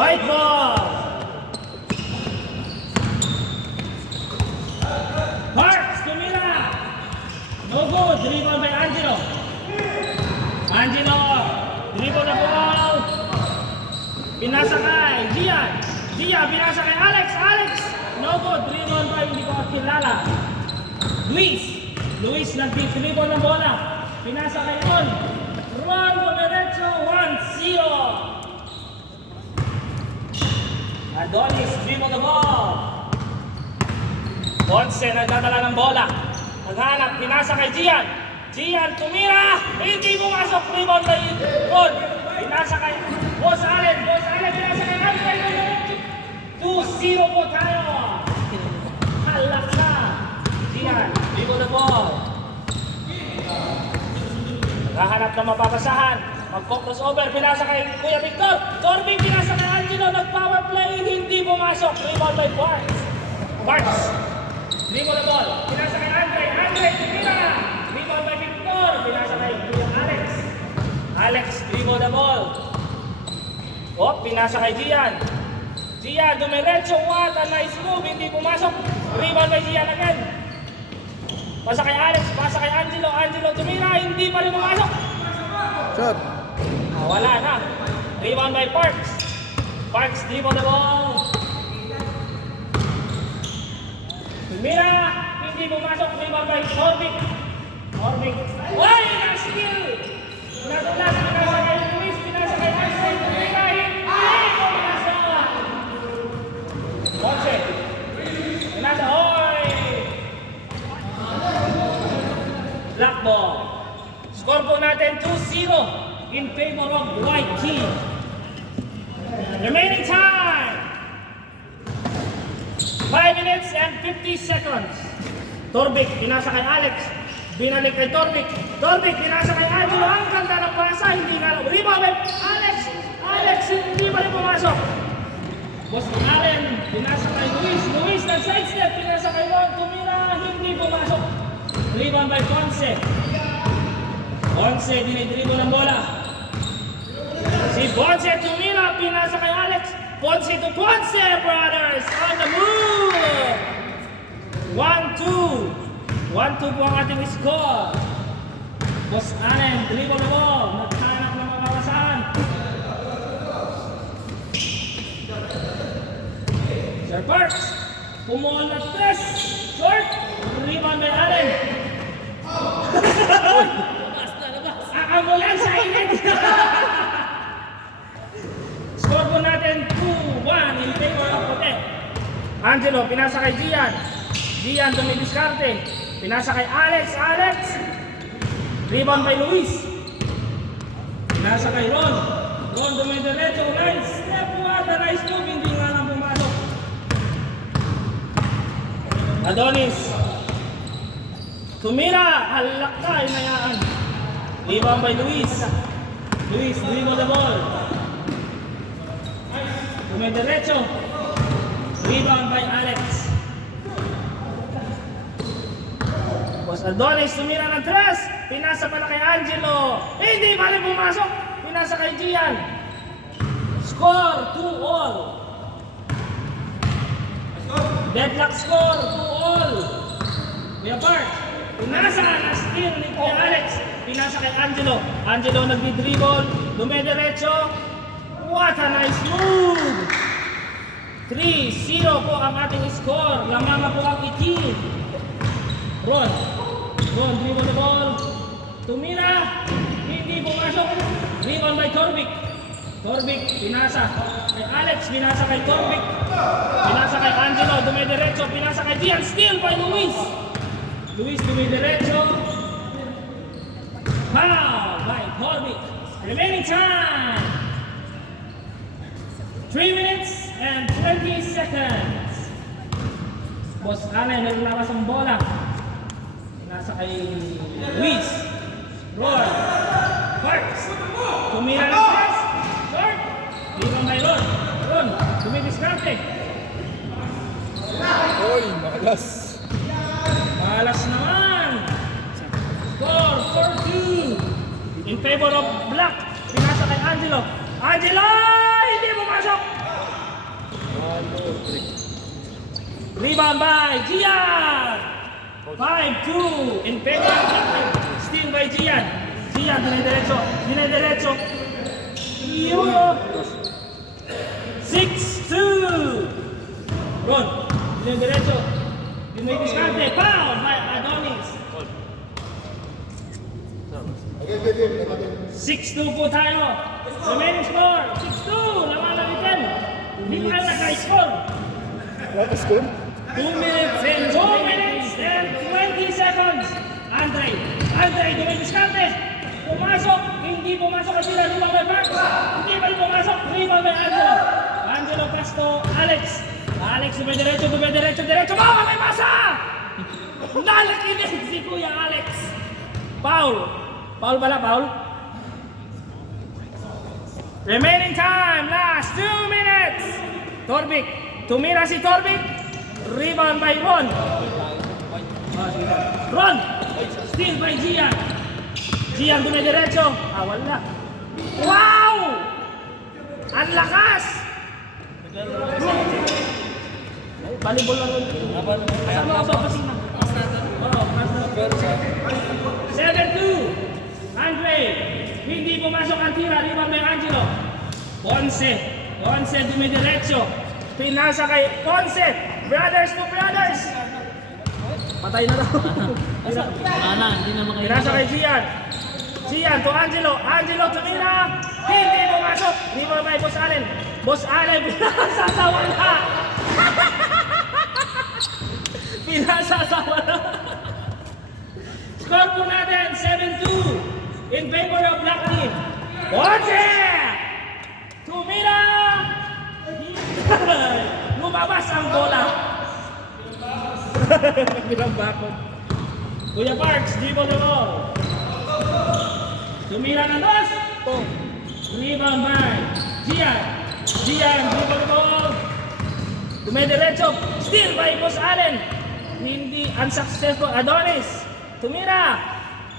White ball. Parks, tumira. No good. Dribble by Angelo. Angelo. Dribble the ball. Pinasa kay Gian. Gian, pinasa kay Alex. Alex. No good. Dribble by hindi ko kilala. Luis. Luis nag-dribble ng bola. Pinasa kay Ron. Ron Pomerenzo, 1-0. Adonis, dribble the ball. Ponce nagdadala ng bola. Naghanap, pinasa kay Gian. Gian, tumira. Hindi pumasok. Rebound kay Ron. Pinasa kay Boss Allen. Boss Allen, pinasa kay Allen. 2-0 po tayo. Halak na. Gian, dribble the ball. Naghahanap ng mapapasahan. Magko-crossover, pinasa kay Kuya Victor. Corbin, pinasa kay Angelo. Nag-power play, hindi pumasok. Rebound by Parks. Parks. Dribble the ball. Pinasa kay Andre. Andre, tumira. Rebound by Victor. Pinasa kay Kuya Alex. Alex, dribble the ball. Oh, pinasa kay Gian. Gian, dumiretso. What a nice move. Hindi pumasok. Rebound by Gian again. Pasa kay Alex. Pasa kay Angelo. Angelo, tumira. Hindi pa rin pumasok. Shot. Wala na. Rebound by Parks. Parks, dribble the ball. Tumira. Hindi pumasok. Rebound by Corbin. Corbin. Why? Na-steal. Pinasa kay Luis. Pinasa kay Ashley. Tumira. Hindi pumasok. Ponce. Pinasa. Hoy. Black ball. Score po natin 2-0 in favor of White Team. Remaining time 5 minutes and 50 seconds. Torvik, pinasa kay Alex. Binalik kay Torvik. Torvik, pinasa kay Angelo. Ang ganda ng pasa, hindi nga. Rebound by Alex. Alex, hindi pa rin pumasok. Boss Allen, pinasa kay Luis. Luis, nag-sidestep. Pinasa kay Ron. Tumira, hindi pumasok. Rebound by Ponce. Ponce, dinidribble ng bola. Si Ponce tumira, pinasa kay Alex. Ponce to Ponce, brothers! On the move! 1-2. 1-2 po ang ating score. Boss Allen, dribble the ball. Naghanap ng mabawasan. Sir Parks, pumuol na stress. Short, rebound by Allen. Ambulansya init! Score po natin 2-1 in favor of Puti. Angelo, pinasa kay Gian. Gian, dumidiskarte. Pinasa kay Alex. Alex! Rebound by Luis. Pinasa kay Ron. Ron, dumidiretso. Nice step. What a nice move. Hindi nga nang pumasok. Adonis. Tumira. Halak ka. Inayaan. Rebound by Luis. Luis, dribble the ball. Dumidiretso. Rebound by Alex. Boss Adonis, tumira ng tres. Pinasa pala kay Angelo. Hindi pa rin pumasok. Pinasa kay Gian. Score 2-all. Deadlock score 2-all. Kuya Bart, pinasa na steal ni Kuya Alex. Pinasa kay Angelo. Angelo nagdi-dribble. Dumidiretso. What a nice move! 3-0 po ang ating score. Lamang po ang itim. Ron. Ron, dribble the ball. Tumira. Hindi pumasok. Rebound by Torvik. Torvik, pinasa. Kay Alex, pinasa kay Torvik. Pinasa kay Angelo. Dumidiretso. Pinasa kay Gian. Steal by Luis. Luis dumidiretso. Foul by Torvik. Remaining time 3 minutes and 20 seconds. Boss Allen, naglakas ang bola. Nasa kay Luis. Roy. Parks. Tumira ng pass. Short. Rebound by Ron. Ron, dumidiskarte. Oy, malas. Malas naman. Score 4-2 in favor of Black. Pinasa kay Angelo. Angelo! Hindi pumasok! Rebound by Gian! 5-2 in favor of Blackteam. Steal by Gian. Gian, dinediretso. Iyo! 6-2! Ron, dinediretso. Dinediskarte. Foul by Adonis. 6-2 po tayo. Remaining score, 6-2. Laman natin. Hindi pa kayo naka-score. What is good? 2 minutes and 20 seconds. Andre, dumidiskarte. Pumasok, hindi pumasok kasi na lima by Parks. Hindi pa rin pumasok, lima by Angelo. Angelo pass to Alex. Alex, dumidiretso. Bawa, may pasa! Nalakinig si Kuya Alex. Foul. Foul pala, foul. Remaining time, last 2 minutes. Torvik, tumira si Torvik. Rebound by Ron. Ron, steal by Gian. Gian dumidiretso. Wala. Wow! Ang lakas! Volleyball lang yun. Kasama ka ba kasi na? Oo, 7-2. Andre, hindi pumasok ang tira. Rebound by Angelo. Ponce dumidiretso. Pinasa kay Ponce. Brothers to brothers. Patay na daw. Hindi na makain. Pinasa kay Gian. Gian to Angelo. Angelo tumira. Hindi pumasok. Rebound by Boss Allen. Boss Allen pinasa sa wala. Pinasa sa wala. Score po natin 7-2 in favor of Black Team. Ponce! Tumira! Lumabas ang bola. Bilang bakod. Kuya Parks, dribble the ball. Tumira na dos. Rebound by Gian, dribble the ball. Dumidiretso. Steal by Boss Allen. Hindi unsuccessful. Adonis. Tumira.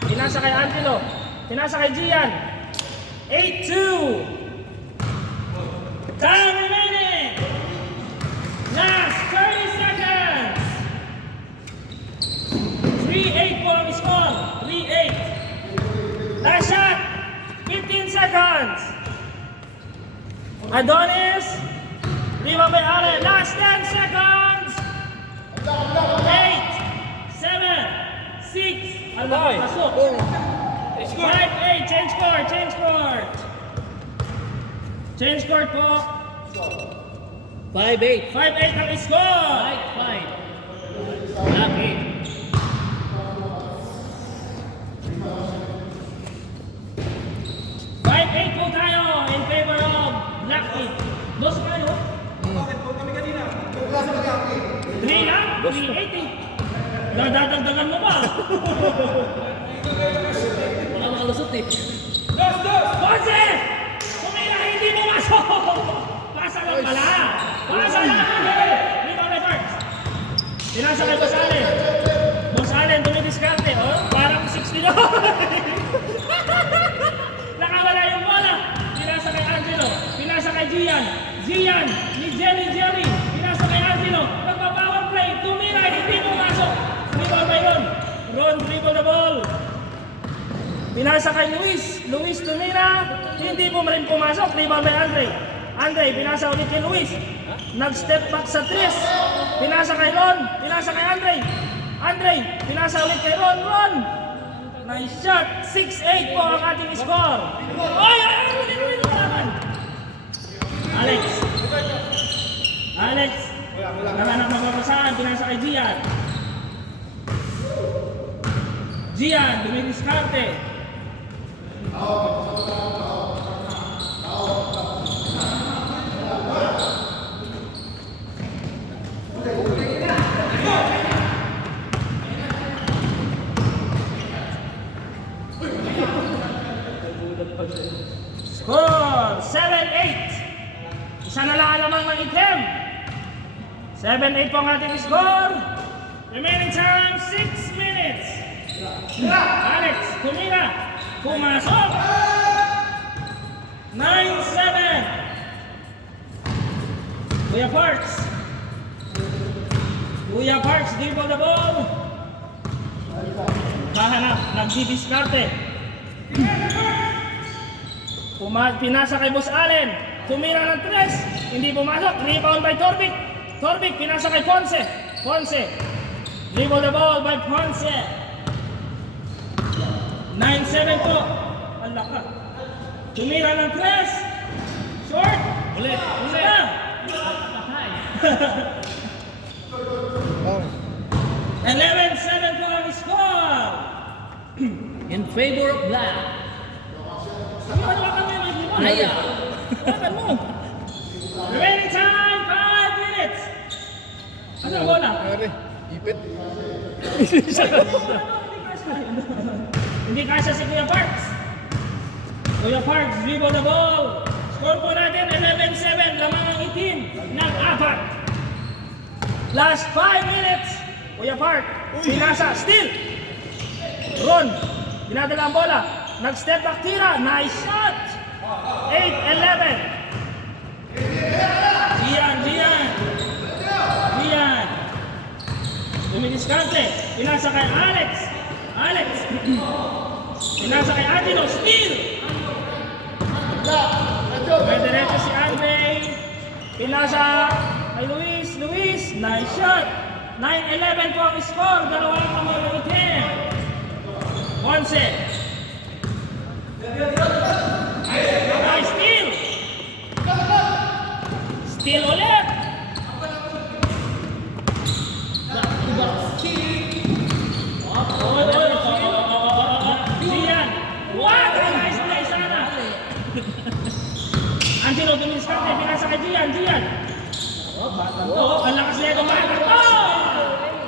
Pinasa kay Angelo. Pinasa kay Gian. 8-2. Time remaining. Last 30 seconds. 3-8 po ang score. 3-8. Last shot. 15 seconds. Adonis. Rebound by Allen. Last 10 seconds. 8, 7, 6. Alay. Pasok. 5-8. Change court. Change court po. 5-8. 5-8 ang score. 5-5. Lucky. Po tayo in favor of Black Team. Dos kayo? Bakit po kami kanina? 3 lang? 380. Dadagdagan mo ba? Wala makalusot eh. Ponce! Kumila, hindi mo masok! Pasa lang pala! Pasa lang! Hindi pa may parts. Pinasa kay Boss Allen. Boss Allen, dumidiskarte. Oh, parang 60 na. Nakawala yung bola. Pinasa kay Angelo. Pinasa kay Gian. Ni Jelly. Pinasa kay Angelo. Nagpa-power play. Tumira. Hindi pumasok. Rebound by Ron. Ron dribble the ball. Pinasa kay Luis tumira. Hindi po rin pumasok. Rebound by Andre, pinasa ulit kay Luis. Nag-step back sa 3. Pinasa kay Ron. Pinasa kay Andre, pinasa ulit kay Ron. Nice shot. 6-8 po ang ating score. Oy! Alex. Nahanap mapapasahan. Pinasa kay Gian, dumidiskarte. Score 7-8. Isa na lang alamang ng item. 7-8 po ang ating score. Remaining time 6 minutes. Alex, tumira. Pumasok. 9-7. Kuya Parks. Kuya Parks, dribble the ball. Kahanap, nagdidiskarte. Pinasa kay Boss Allen. Tumira ng 3. Hindi pumasok. Rebound by Torvik. Torvik, pinasa kay Ponce. Ponce. Dribble the ball by Ponce. 9-7 po. Ang laka. Tumira ng 3. Short. Ulit. Isa. Patay. Oh. 11-7 po ang score. In favor of black. Ano ka kami? Aya. Lakan mo. Remaining time, 5 minutes. Ano ang bola? Pare, ipit. Hindi kasya si Kuya Parks. Kuya Parks, dribble the ball. Score po natin, 11-7. Lamang ang itim. Nag-apat. Last 5 minutes. Kuya Park, pinasa, steal. Ron, dinadala ang bola. Nag-step back tira. Nice shot. 8-11. Gian. Dumidiskante. Pinasa kay Alex. Pinasa kay Angelo. Steal. May diretso si Andre. Pinasa kay Luis. Nice shot. 9-11 po ang score. Dalawa lang ang mga itim. Ponce. Nice steal. Steal ulit. Gian. What a nice play sana. Angelo dumiskarte. Pinasa kay Gian. Ang lakas niya tumatak.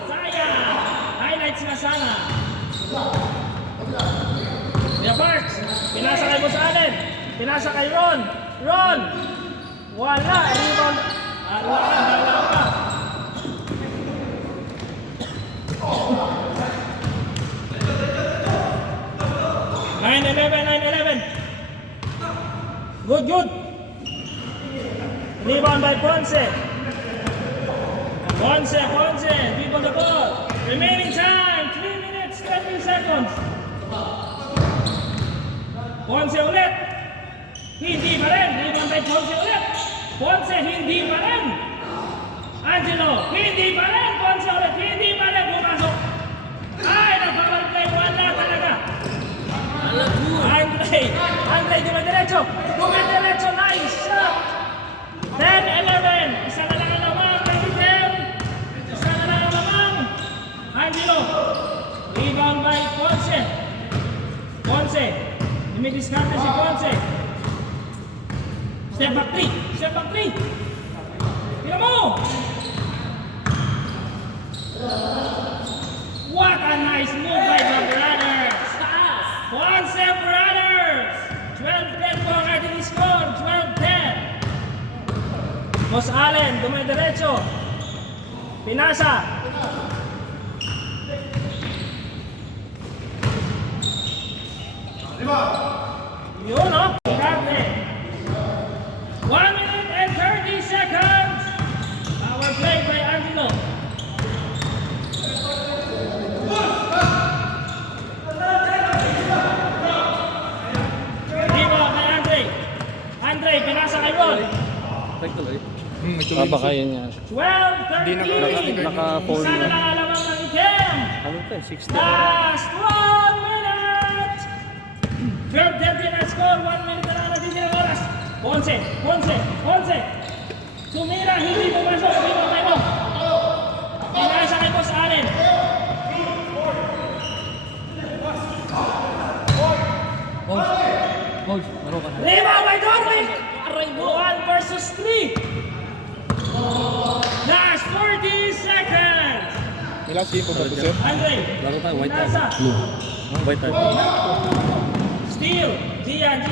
Sayang. Highlights na sana. Kuya Parks, pinasa kay Boss Allen. Pinasa kay Ron. Wala. Rebound. Wala pa. Nine, 11. Good. Rebound by Ponce. Dribble the ball. Remaining time, 3 minutes, 20 seconds. Ponce ulit. Hindi pa rin. Rebound by Ponce ulit. Ponce, hindi pa rin. Angelo, hindi pa rin. Ponce ulit, hindi pa rin. Pumasok. Ay, nag-power play. Wala talaga. Andre, dumidiretso. Nice shot. 10-11. Isa na lang ang lamang. Isa na lang ang lamang. Angelo. Rebound by Ponce. Dumidiskarte si Ponce. Step back 3. Tira mo. What a nice move by the brothers. Ponce brothers. 12-10 po ang ating score. 12-10. Boss Allen, dumidiretso. Pinasa. Yun, no? Karte. 1 minute and 30 seconds. Power play by Angelo. Rebound kay Andre, pinasa kay Ron. Baka yun nga. 12-13. Naka-phone Isa na na. lang alamang ng itim. Ano pa? 60. Last 1 minute. 12-13 ang score. 1 minute na lang natitira ng oras. Ponce. Sumira, hindi pumasok. Rebound kay Mo. Pinasa kay Boss Allen. Coach, maro ka na. Rebound by Dorwick. 1 versus 3. Last 40 seconds. May last game po ba ito, sir? Andre. Laro tayo, white tayo. Pinasa. Blue. White tayo. Steal. Gian.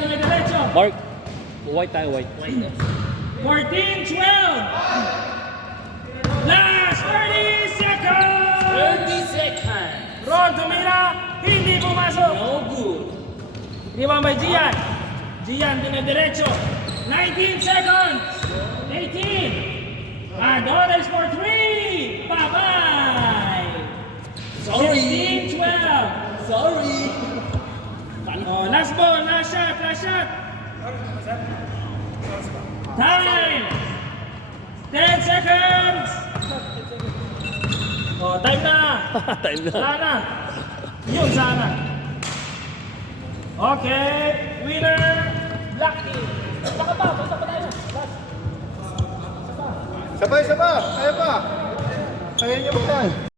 Dumidiretso. Mark. White tayo, white. 14-12. Last 30 seconds. 30 seconds. Ron tumira. Hindi pumasok. No good. Rebound by Gian. Dinediretso. 19 seconds. 18. And orders for 3! Bye-bye! Sorry. 16-12. Sorry. Oh, last ball, last shot. Time! 10 seconds! Oh, time na! Time na. Wala na! Yun sana! Okay, winner! Black team! Baka pa tayo! Last. Sabay, sabay. Kaya pa. Kaya niyo ba yan?